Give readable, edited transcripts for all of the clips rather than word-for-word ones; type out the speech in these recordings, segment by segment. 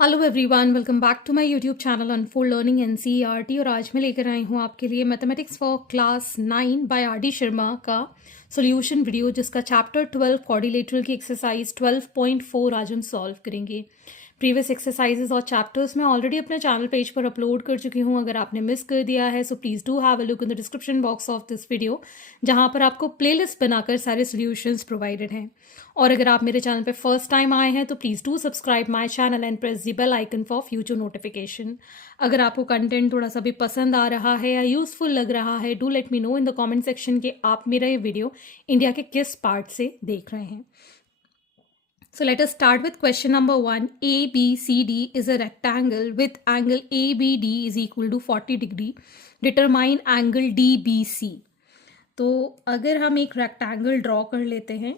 Hello everyone, welcome back to my YouTube channel unfold learning NCERT. और आज मैं लेकर आई हूँ आपके लिए mathematics for class 9 by R D Sharma का सॉल्यूशन वीडियो, जिसका चैप्टर 12 क्वाड्रिलेटरल की एक्सरसाइज 12.4 आज हम सॉल्व करेंगे। प्रीवियस एक्सरसाइजेज और चैप्टर्स मैं ऑलरेडी अपने चैनल पेज पर अपलोड कर चुकी हूँ। अगर आपने मिस कर दिया है so please do have a look in the description box of this video, जहाँ पर आपको प्लेलिस्ट बनाकर सारे सॉल्यूशंस प्रोवाइडेड हैं। और अगर आप मेरे चैनल पे फर्स्ट टाइम आए हैं तो please do subscribe my channel and press the bell icon for future notification. अगर आपको कंटेंट थोड़ा सा भी पसंद आ रहा है या यूज़फुल लग रहा है, do let me know in the comment section कि आप मेरा ये वीडियो इंडिया के किस पार्ट से देख रहे हैं। So let us start with question number 1. ABCD is a rectangle with angle ABD is equal to 40 degree. Determine angle DBC. तो अगर हम एक रेक्टेंगल ड्रॉ कर लेते हैं,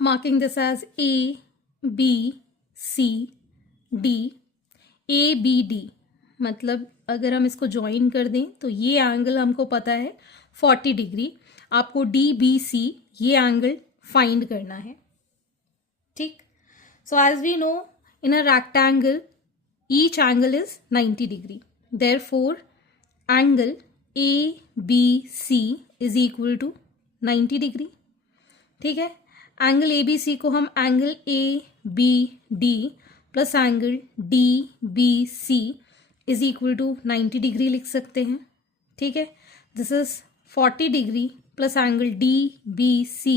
marking this as ABCD, ABD मतलब अगर हम इसको ज्वाइन कर दें तो ये एंगल हमको पता है 40 डिग्री। आपको DBC ये एंगल फाइंड करना है, ठीक। So as we know in a rectangle each angle is 90 degree, therefore angle ABC is equal to 90 degree, ठीक है। एंगल ABC को हम angle ABD plus angle DBC is equal to 90 degree लिख सकते हैं, ठीक है। This is 40 degree plus angle DBC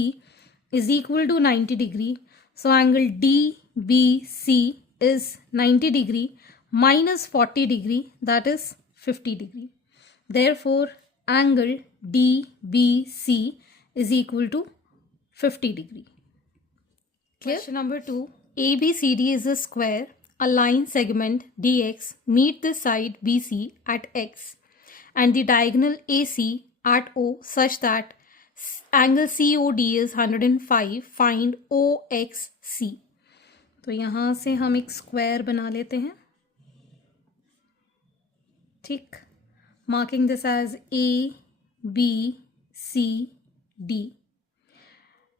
is equal to 90 degree. So angle DBC is 90 degree minus 40 degree, that is 50 degree. Therefore angle DBC is equal to 50 degree. Clear? Question number 2. ABCD is a square. A line segment DX meet the side BC at X and the diagonal AC at O such that angle COD is 105. Find OXC. तो यहाँ से हम एक square बना लेते हैं, ठीक। Marking this as ABCD.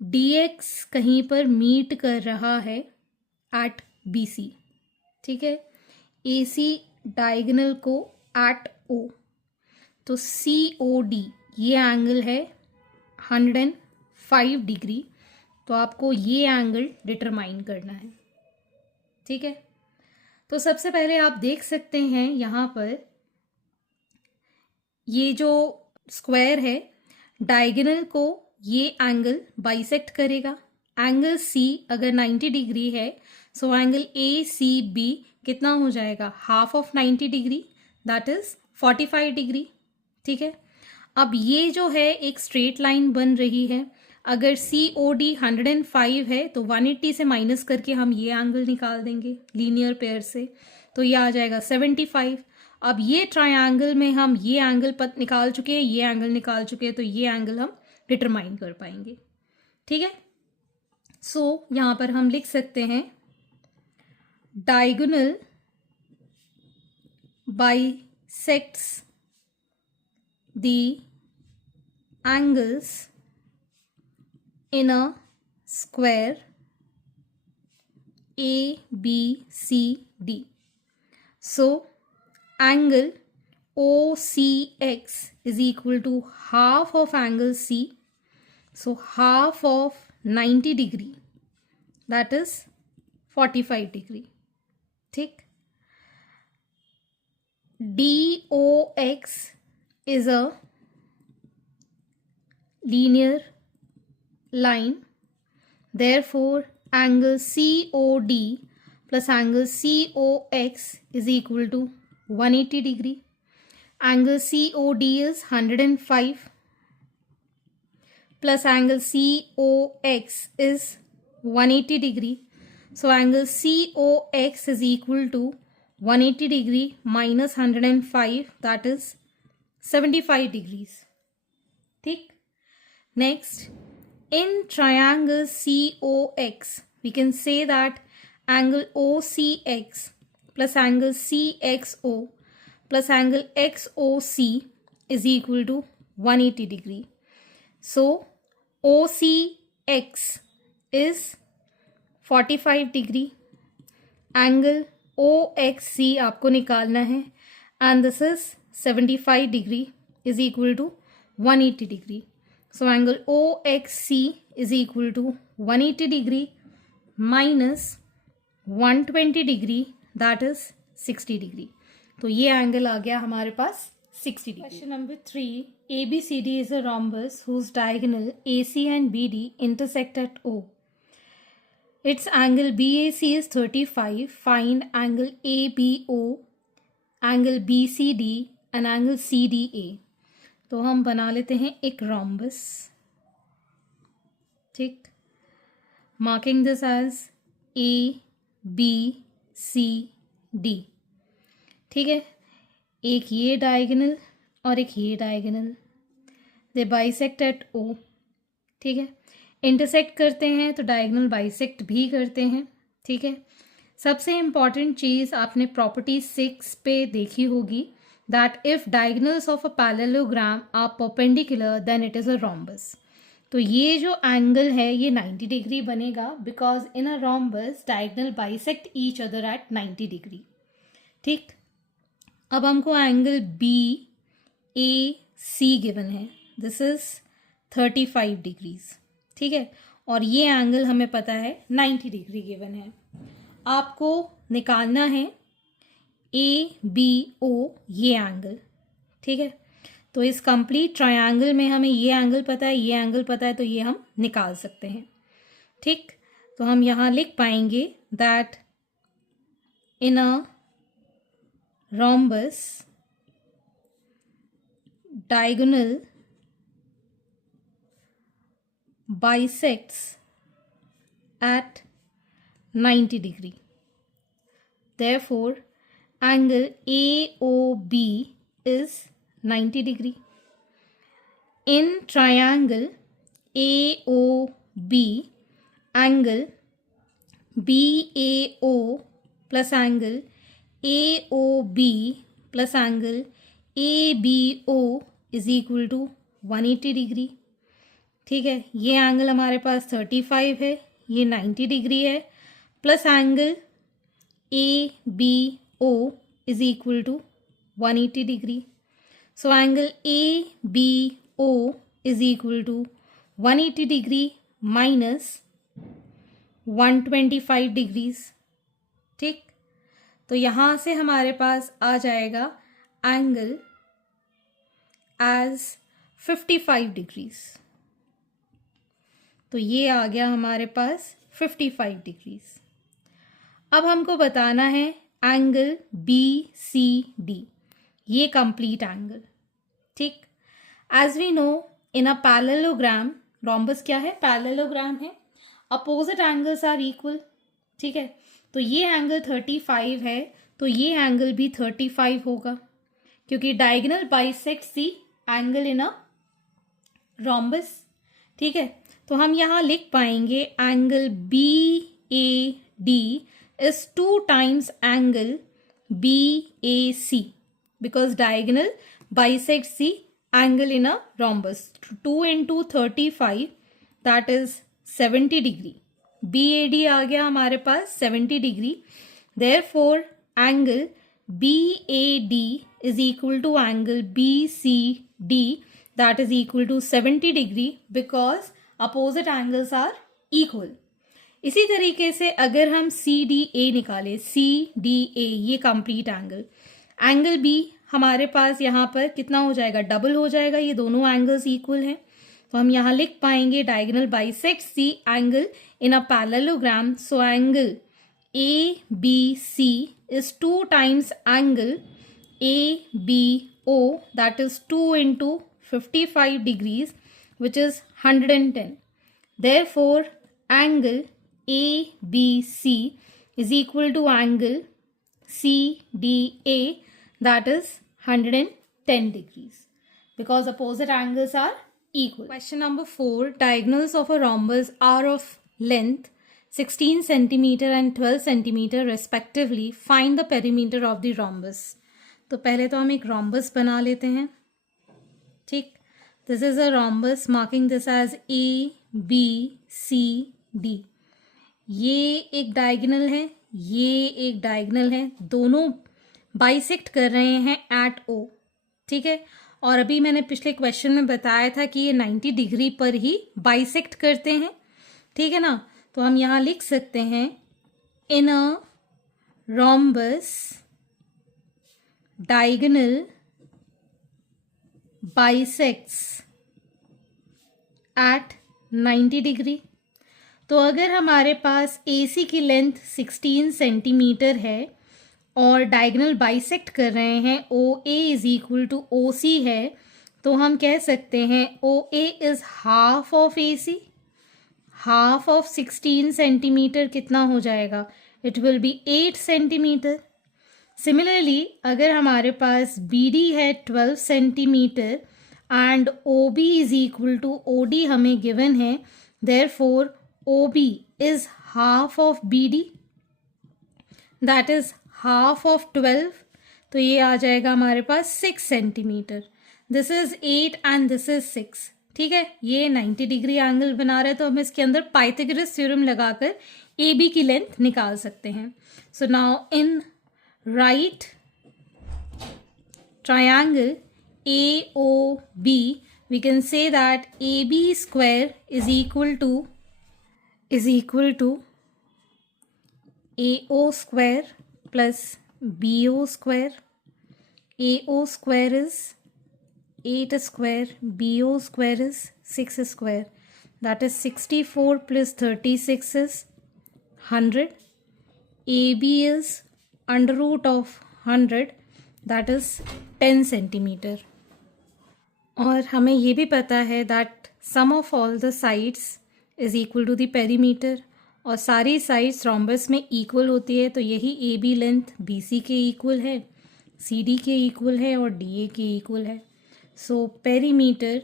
DX कहीं पर मीट कर रहा है एट BC, ठीक है। AC डायगोनल को एट O, तो COD ये एंगल है 105 डिग्री। तो आपको ये एंगल डिटरमाइन करना है, ठीक है। तो सबसे पहले आप देख सकते हैं यहाँ पर ये जो स्क्वायर है, डायगोनल को ये एंगल बाइसेक्ट करेगा। एंगल C अगर 90 डिग्री है सो एंगल ACB कितना हो जाएगा, half of 90 degree, that is 45 degree, ठीक है। अब ये जो है एक स्ट्रेट लाइन बन रही है। अगर COD 105 है तो 180 से माइनस करके हम ये एंगल निकाल देंगे लीनियर पेयर से, तो ये आ जाएगा 75। अब ये ट्रायंगल में हम ये एंगल निकाल चुके हैं, ये एंगल निकाल चुके हैं, तो ये एंगल हम डिटरमाइन कर पाएंगे, ठीक है। सो यहाँ पर हम लिख सकते हैं diagonal bisects the angles in a square ABCD. So angle OCX is equal to half of angle C. So half of 90 degree, that is 45 degree, ठीक। DOX is a linear line, therefore angle COD plus angle COX is equal to 180 degree. Angle COD is 105 plus angle COX is 180 degree. So angle COX is equal to 180 degree minus 105, that is 75 degrees, ठीक। Next, in triangle COX we can say that angle OCX plus angle CXO plus angle XOC is equal to 180 degree. So OCX is 45 degree, angle OXC आपको निकालना है and this is 75 degree is equal to 180 degree. So angle OXC is equal to 180 degree minus 120 degree that is 60 degree. तो ये angle आ गया हमारे पास 60 degree. Question number 3, ABCD is a rhombus whose diagonal AC and BD intersect at O. Its angle BAC is 35. Find angle ABO, angle BCD and angle CDA. तो हम बना लेते हैं एक rhombus. ठीक, मार्किंग दिस एज ABCD. ठीक है, एक ये डायगोनल और एक ये डायगोनल, दे बाइसेक्ट एट O. ठीक है, इंटरसेक्ट करते हैं तो डायगोनल बाइसेक्ट भी करते हैं. ठीक है, सबसे इम्पॉर्टेंट चीज़ आपने प्रॉपर्टी 6 पे देखी होगी, that if diagonals of a parallelogram are perpendicular then it is a rhombus. तो ये जो एंगल है ये 90 डिग्री बनेगा because in a rhombus diagonal bisect each other at 90 degree. ठीक, अब हमको एंगल BAC गिवन है, दिस इज 35 डिग्रीज. ठीक है, और ये एंगल हमें पता है 90 डिग्री गिवन है. आपको निकालना है ABO ये एंगल. ठीक है, तो इस कंप्लीट ट्रायंगल में हमें ये एंगल पता है, ये एंगल पता है, तो ये हम निकाल सकते हैं. ठीक, तो हम यहाँ लिख पाएंगे that in a rhombus diagonal bisects at 90 degree. Therefore, angle AOB is 90 degree. In triangle AOB, angle BAO plus angle AOB plus angle ABO is equal to 180 degree. ठीक है, ये एंगल हमारे पास 35 है, ये 90 डिग्री है, plus angle ABO is equal to 180 degree. So angle ABO is equal to 180 degree minus 125 degrees. ठीक, तो यहाँ से हमारे पास आ जाएगा एंगल एज 55 डिग्रीज. तो ये आ गया हमारे पास 55 डिग्रीज. अब हमको बताना है एंगल BCD, ये कंप्लीट एंगल. ठीक, as we know in a parallelogram, rhombus क्या है, पैरेललोग्राम है, अपोजिट एंगल्स आर इक्वल. ठीक है, तो ये एंगल 35 है, तो ये एंगल भी 35 होगा क्योंकि diagonal bisects the angle in a rhombus. ठीक है, तो हम यहाँ लिख पाएंगे angle BAD is 2 times angle BAC because diagonal bisects the angle in a rhombus. 2 into 35 that is 70 degree. BAD आ गया हमारे पास 70 degree. Therefore angle BAD is equal to angle BCD that is equal to 70 degree because opposite angles are equal. इसी तरीके से अगर हम CDA निकालें, CDA ये complete angle, angle B हमारे पास यहाँ पर कितना हो जाएगा, डबल हो जाएगा, ये दोनों एंगल्स इक्वल हैं. तो हम यहाँ लिख पाएंगे diagonal bisects the angle in a parallelogram. So angle ABC is 2 times angle ABO, that is 2 into 55 degrees, which is 110. Therefore, angle ABC is equal to angle CDA, that is 110 degrees, because opposite angles are equal. Question number 4. Diagonals of a rhombus are of length 16 centimeter and 12 centimeter respectively. Find the perimeter of the rhombus. तो पहले तो हम एक rhombus बना लेते हैं. ठीक, this is a rhombus, marking this as ABCD. ये एक डायगोनल है, ये एक डायगोनल है, दोनों बाइसेक्ट कर रहे हैं एट ओ, ठीक है। और अभी मैंने पिछले क्वेश्चन में बताया था कि ये 90 डिग्री पर ही बाइसेक्ट करते हैं, ठीक है ना। तो हम यहाँ लिख सकते हैं in a rhombus diagonal bisects at 90 degree. तो अगर हमारे पास AC की लेंथ 16 सेंटीमीटर है और डायगोनल बाइसेक्ट कर रहे हैं OA is equal to OC है, तो हम कह सकते हैं OA is half of AC। Half of 16 centimetre कितना हो जाएगा? It will be 8 centimetre. Similarly अगर हमारे पास BD है 12 centimetre and OB is equal to OD हमें गिवन है, therefore OB is half of BD, that is half of 12, तो ये आ जाएगा हमारे पास 6 centimetre. This is 8 and this is 6, ठीक है। ये 90 डिग्री एंगल बना रहा है, तो हम इसके अंदर पाइथागोरस थ्योरम लगाकर AB की लेंथ निकाल सकते हैं। सो now in right triangle AOB we can say that AB square is equal to AO square plus BO square. AO square is 8 square, BO square is 6 square, that is 64 plus 36 is 100. AB is under root of 100, that is 10 centimetre. और हमें ये भी पता है that sum of all the sides is equal to the perimeter, और सारी sides rhombus में equal होती है, तो यही AB लेंथ BC के इक्वल है, CD के इक्वल है और DA के इक्वल है। So perimeter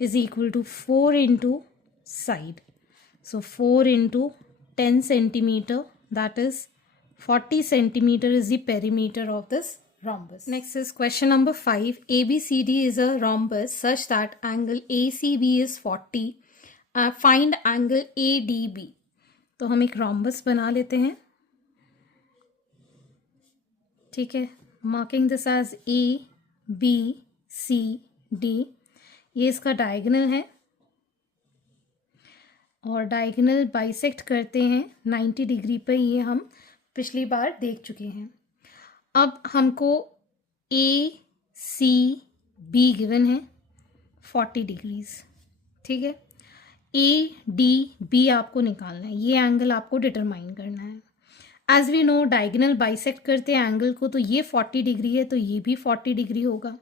is equal to 4 into side, so 4 into 10 centimeter, that is 40 centimeter is the perimeter of this rhombus. Next is question number 5. ABCD is a rhombus such that angle ACB is 40. Find angle ADB. तो हम एक rhombus बना लेते हैं, ठीक है। Marking this as A, B, C, D. ये इसका डायगोनल है और डायगोनल बाइसेक्ट करते हैं 90 डिग्री पर, ये हम पिछली बार देख चुके हैं। अब हमको ACB गिवन है 40 डिग्रीज, ठीक है। ADB आपको निकालना है, ये एंगल आपको डिटरमाइन करना है। As we know diagonal bisect करते हैं एंगल को, तो ये 40 डिग्री है तो ये भी 40 डिग्री होगा।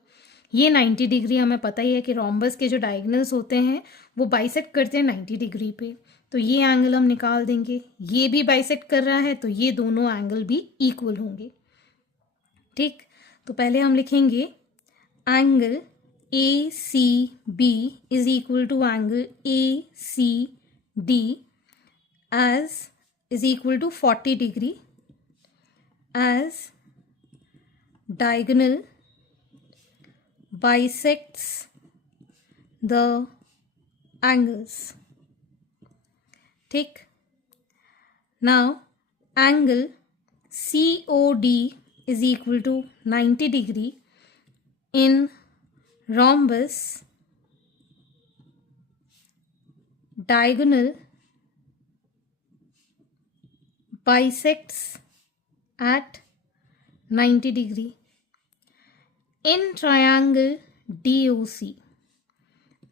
ये 90 डिग्री, हमें पता ही है कि रोम्बस के जो डायगोनल्स होते हैं वो बाइसेक्ट करते हैं 90 डिग्री पे, तो ये एंगल हम निकाल देंगे। ये भी बाइसेक्ट कर रहा है तो ये दोनों एंगल भी इक्वल होंगे, ठीक। तो पहले हम लिखेंगे angle ACB is equal to angle ACD as is equal to 40 degree as diagonal bisects the angles, ठीक। Now angle COD is equal to 90 degree in rhombus diagonal bisects at 90 degree. In triangle DOC,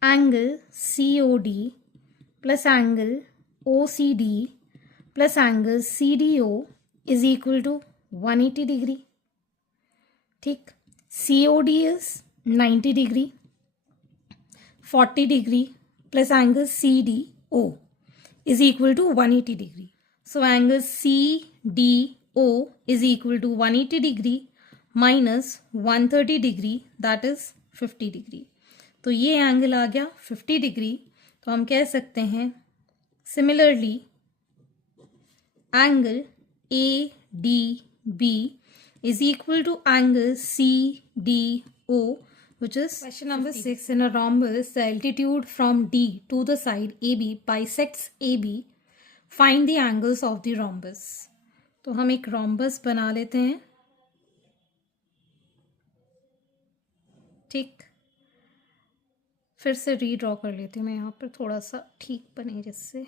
angle COD plus angle OCD plus angle CDO is equal to 180 degree, ठीक। COD is 90 degree, 40 degree plus angle CDO is equal to 180 degree. So angle CDO is equal to 180 degree minus 130 degree, that is 50 degree. तो ये angle आ गया 50 degree. तो हम कह सकते हैं similarly angle ADB is equal to angle CDO which is question number 6. In a rhombus, the altitude from D to the side AB bisects AB. Find the angles of the rhombus. तो हम एक rhombus बना लेते हैं, ठीक. फिर से redraw कर लेती हूँ मैं यहाँ पर, थोड़ा सा ठीक बने जिससे.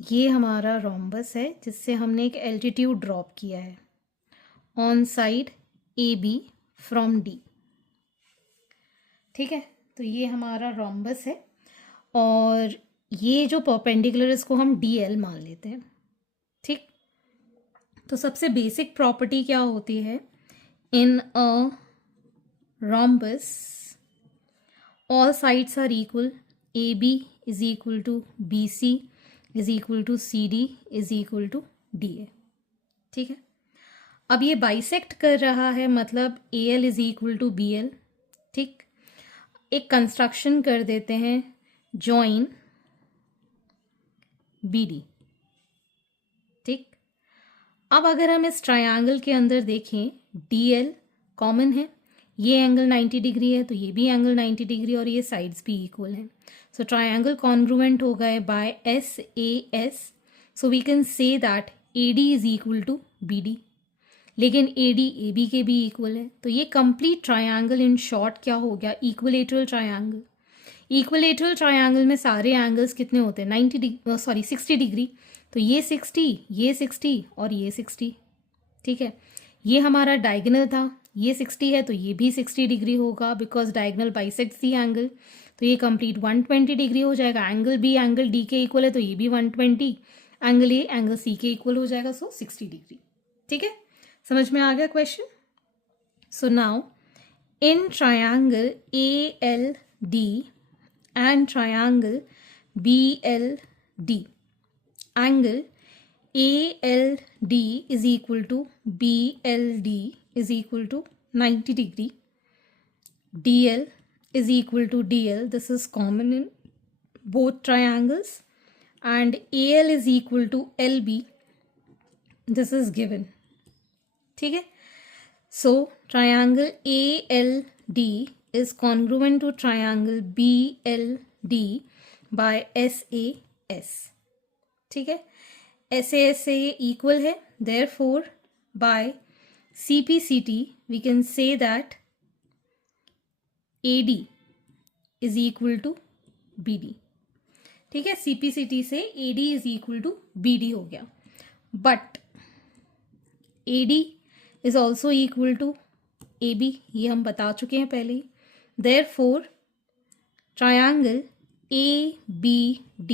ये हमारा रोम्बस है जिससे हमने एक एल्टीट्यूड ड्रॉप किया है on side A B from D. ठीक है, तो ये हमारा रोम्बस है और ये जो परपेंडिकुलर इसको हम डी एल मान लेते हैं. ठीक, तो सबसे बेसिक प्रॉपर्टी क्या होती है in a rhombus? All sides are equal. A B is equal to B C is equal to C D is equal to D A. ठीक है, अब ये बाइसेक्ट कर रहा है, मतलब A L is equal to B L. ठीक, एक कंस्ट्रक्शन कर देते हैं, जॉइन बी डी. ठीक, अब अगर हम इस ट्रायंगल के अंदर देखें, डी एल कॉमन है, ये एंगल 90 डिग्री है तो ये भी एंगल 90 डिग्री और ये साइड्स भी इक्वल हैं. सो ट्रायंगल कॉन्ग्रुएंट हो गए by S A S. So we can say that A D is equal to B D. लेकिन ए डी ए बी के भी इक्वल है, तो ये कंप्लीट ट्रायंगल इन शॉर्ट क्या हो गया? Equilateral triangle. इक्वलेटरल ट्रायंगल में सारे एंगल्स कितने होते हैं? 60 डिग्री. तो ये 60 और ये 60. ठीक है, ये हमारा डायगोनल था, ये 60 है तो ये भी 60 डिग्री होगा because diagonal bisects the angle. तो ये कंप्लीट 120 डिग्री हो जाएगा. एंगल बी एंगल डी के इक्वल है तो ये भी 120. एंगल ए एंगल सी के इक्वल हो जाएगा, सो 60 डिग्री. ठीक है, समझ में आ गया question? So now in triangle A L D and triangle B L D, angle ALD is equal to BLD is equal to 90 degree. DL is equal to DL. This is common in both triangles. And AL is equal to LB. This is given. ठीक है? So triangle ALD is congruent to triangle BLD by SAS. ठीक है, SAS से ये equal है, therefore by CPCT we can say that AD is equal to BD. ठीक है, CPCT से AD is equal to BD हो गया. But AD is also equal to AB, ये हम बता चुके हैं पहले ही. Therefore triangle ABD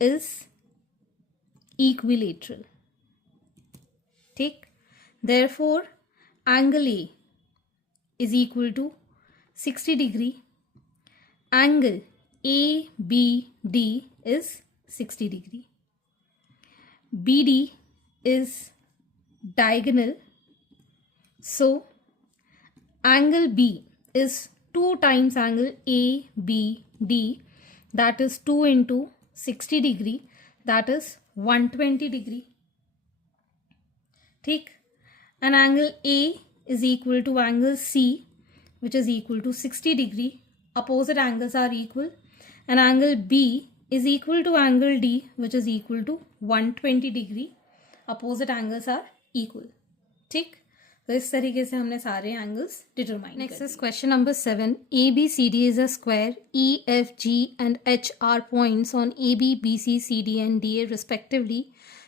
is equilateral. ठीक, therefore angle A is equal to 60 degree. Angle ABD is 60 degree. BD is diagonal, so angle B is 2 times angle ABD, that is 2 into 60 degree, that is 120 degree. ठीक, and angle A is equal to angle C which is equal to 60 degree. Opposite angles are equal. And angle B is equal to angle D which is equal to 120 degree. Opposite angles are equal. ठीक, तो इस तरीके से हमने सारे angles determine. Next is question number 7. ABCD is a square. EFG and H are points on AB, BC, CD and DA respectively,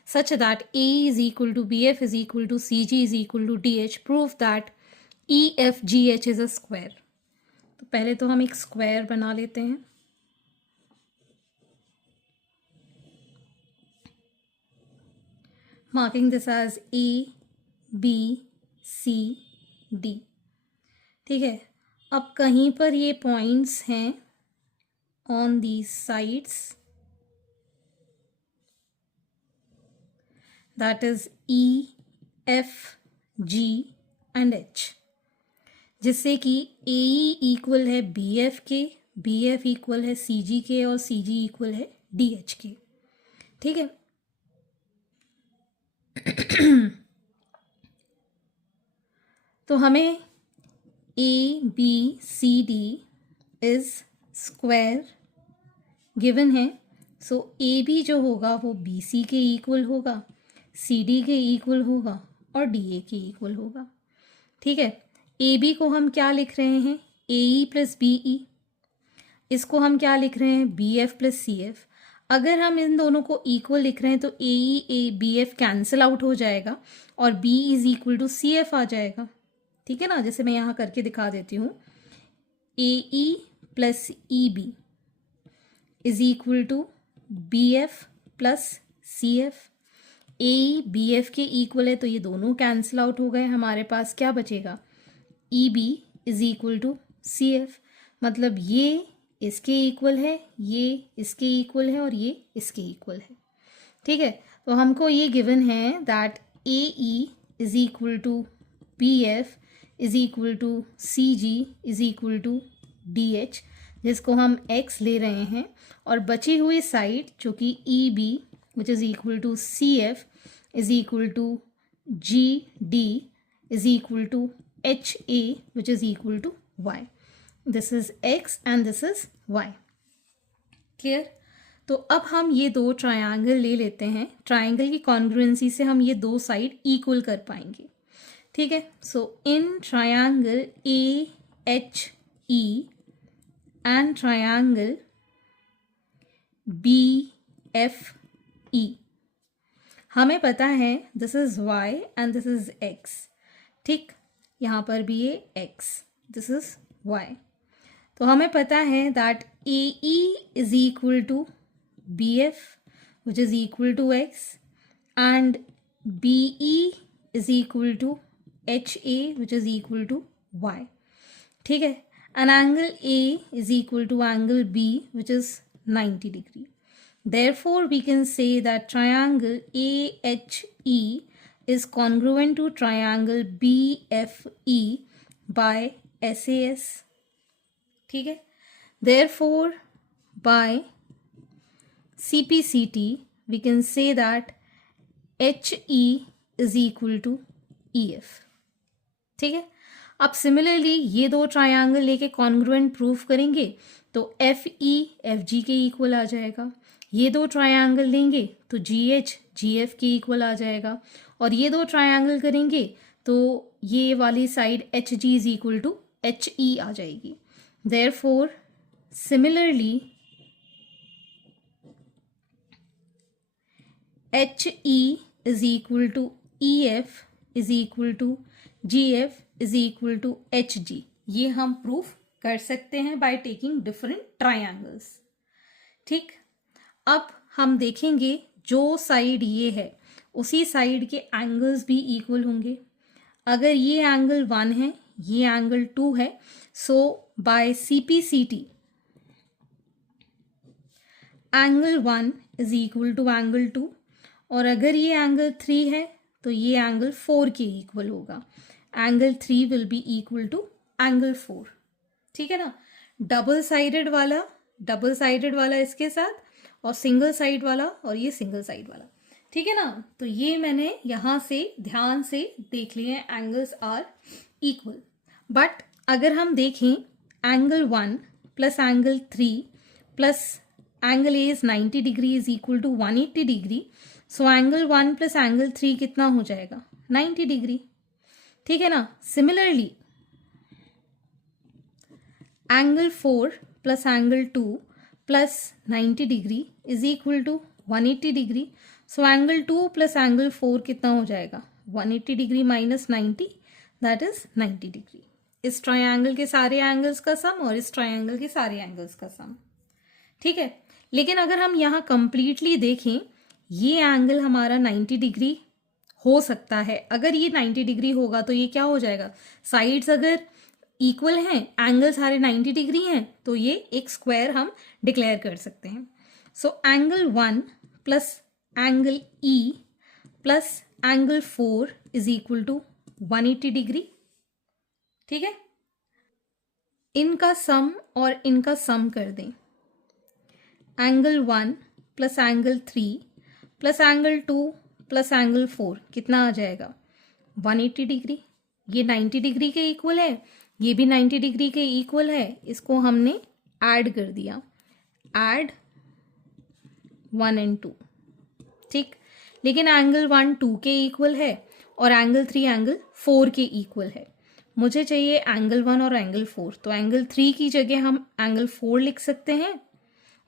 such that A is equal to BF is equal to CG is equal to DH. Prove that EFGH is a square. तो पहले तो हम एक square बना लेते हैं. Marking this as ABCD. ठीक है, अब कहीं पर ये पॉइंट्स हैं on the sides, that is EFG and H, जिससे कि AE इक्वल है BF के, BF इक्वल है CG के और CG इक्वल है DH के. ठीक है, तो हमें A B C D is square given है। सो ए बी जो होगा वो बी सी के इक्वल होगा, सी डी के इक्वल होगा और डी ए के इक्वल होगा। ठीक है, ए बी को हम क्या लिख रहे हैं, ए ई प्लस बी ई। इसको हम क्या लिख रहे हैं, B F plus C F. अगर हम इन दोनों को इक्वल लिख रहे हैं तो A E A B F cancel out हो जाएगा और B is equal to C F आ जाएगा। ठीक है ना, जैसे मैं यहाँ करके दिखा देती हूँ, A E plus E B is equal to B F plus C F. A E B F के इक्वल है तो ये दोनों कैंसिल आउट हो गए, हमारे पास क्या बचेगा, E B is equal to C F. मतलब ये इसके इक्वल है, ये इसके इक्वल है और ये इसके इक्वल है। ठीक है, तो हमको ये गिवन है that A E is equal to B F is equal to C G is equal to D H, जिसको हम x ले रहे हैं, और बची हुई साइड जो कि E B which is equal to C F is equal to G D is equal to H A which is equal to y. This is x and this is y। Clear? तो अब हम ये दो triangle ले लेते हैं, triangle की congruency से हम ये दो साइड इक्वल कर पाएंगे। ठीक है, so in triangle A H E and triangle BFE हमें पता है this is y and this is x। ठीक, यहाँ पर भी ये x, this is y। तो हमें पता है that AE is equal to BF which is equal to x and BE is equal to HA which is equal to y। ठीक है, an angle A is equal to angle B which is 90 degree. Therefore, we can say that triangle AHE is congruent to triangle BFE by SAS. ठीक है, therefore by CPCT we can say that HE is equal to EF। ठीक है, अब similarly ये दो triangle लेके congruent proof करेंगे तो एफ ई एफ जी के इक्वल आ जाएगा। ये दो ट्रायंगल लेंगे तो जी एच जी एफ के इक्वल आ जाएगा, और ये दो ट्रायंगल करेंगे तो ये वाली side H G is equal to H E आ जाएगी। Therefore similarly H E is equal to E F is equal to G F is equal to H G. ये हम प्रूफ कर सकते हैं बाय टेकिंग डिफरेंट ट्रायंगल्स। ठीक, अब हम देखेंगे जो साइड ये है उसी साइड के एंगल्स भी इक्वल होंगे। अगर ये एंगल 1 है, ये एंगल 2 है, so by CPCT angle 1 is equal to angle 2, और अगर ये एंगल 3 है तो ये एंगल 4 के इक्वल होगा। Angle 3 will be equal to angle 4। ठीक है ना, डबल साइडेड वाला इसके साथ, और सिंगल साइड वाला, और ये सिंगल साइड वाला। ठीक है ना, तो ये मैंने यहाँ से ध्यान से देख लिए हैं, एंगल्स आर इक्वल। बट अगर हम देखें angle 1 plus angle 3 plus angle A is 90 degree is equal to 180 degree, so angle 1 plus angle 3 कितना हो जाएगा, 90 डिग्री। ठीक है ना, similarly angle 4 plus angle 2 plus 90 degree is equal to 180 degree, so angle 2 plus angle 4 कितना हो जाएगा, 180 degree minus 90 that is 90 degree. इस ट्रायंगल के सारे एंगल्स का सम और इस ट्रायंगल के सारे एंगल्स का सम। ठीक है, लेकिन अगर हम यहाँ कंप्लीटली देखें, ये एंगल हमारा 90 डिग्री हो सकता है। अगर ये 90 डिग्री होगा तो ये क्या हो जाएगा, साइड्स अगर इक्वल हैं, एंगल सारे 90 डिग्री हैं, तो ये एक स्क्वायर हम डिक्लेयर कर सकते हैं। So angle 1 plus angle E plus angle 4 is equal to 180 degree. ठीक है, इनका सम और इनका सम कर दें। Angle 1 plus angle 3 plus angle 2 plus angle 4 कितना आ जाएगा, 180 डिग्री। ये 90 डिग्री के इक्वल है, ये भी 90 डिग्री के इक्वल है, इसको हमने ऐड कर दिया, ऐड 1 and 2, ठीक। लेकिन एंगल 1 2 के इक्वल है और एंगल 3 एंगल 4 के इक्वल है। मुझे चाहिए एंगल 1 और एंगल 4, तो एंगल 3 की जगह हम एंगल 4 लिख सकते हैं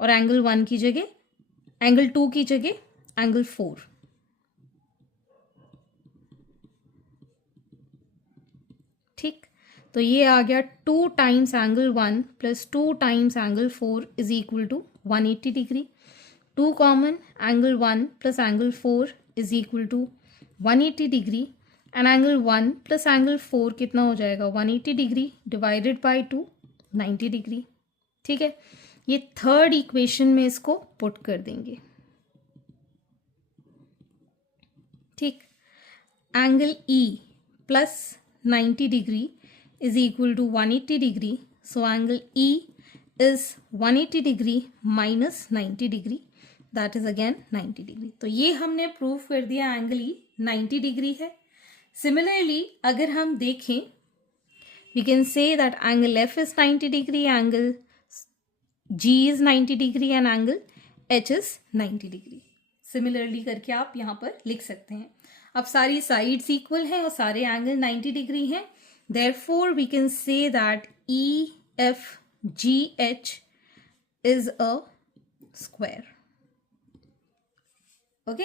और एंगल 1 की जगह, एंगल 2 की जगह एंगल 4। ठीक, तो ये आ गया 2 times angle 1 plus 2 times angle 4 is equal to 180 degree. 2 common, angle 1 plus angle 4 is equal to 180 degree and angle 1 plus angle 4 कितना हो जाएगा, 180 डिग्री डिवाइडेड बाय 2, 90 डिग्री। ठीक है, ये थर्ड इक्वेशन में इसको पुट कर देंगे। ठीक, angle E plus 90 degree is equal to 180 degree, so angle E is 180 degree minus 90 degree, that is again 90 degree. तो ये हमने प्रूव कर दिया एंगल E 90 डिग्री है। सिमिलरली अगर हम देखें, we can say that angle F is 90 degree, angle G is 90 degree and angle H is 90 degree. Similarly करके आप यहाँ पर लिख सकते हैं। अब सारी साइड्स इक्वल हैं और सारे एंगल 90 डिग्री हैं, therefore we can say that EFGH is a square. Okay,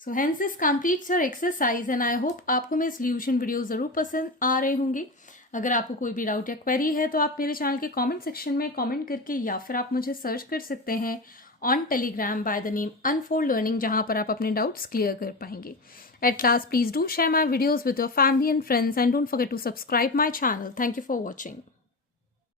so hence this completes your exercise and I hope आपको मेरे सॉल्यूशन वीडियो जरूर पसंद आ रहे होंगे। अगर आपको कोई भी डाउट या क्वेरी है तो आप मेरे चैनल के कमेंट सेक्शन में कमेंट करके, या फिर आप मुझे सर्च कर सकते हैं on Telegram by the name Unfold Learning, जहां पर आप अपने डाउट्स क्लियर कर पाएंगे। At last, please do share my videos with your family and friends and don't forget to subscribe my channel. Thank you for watching.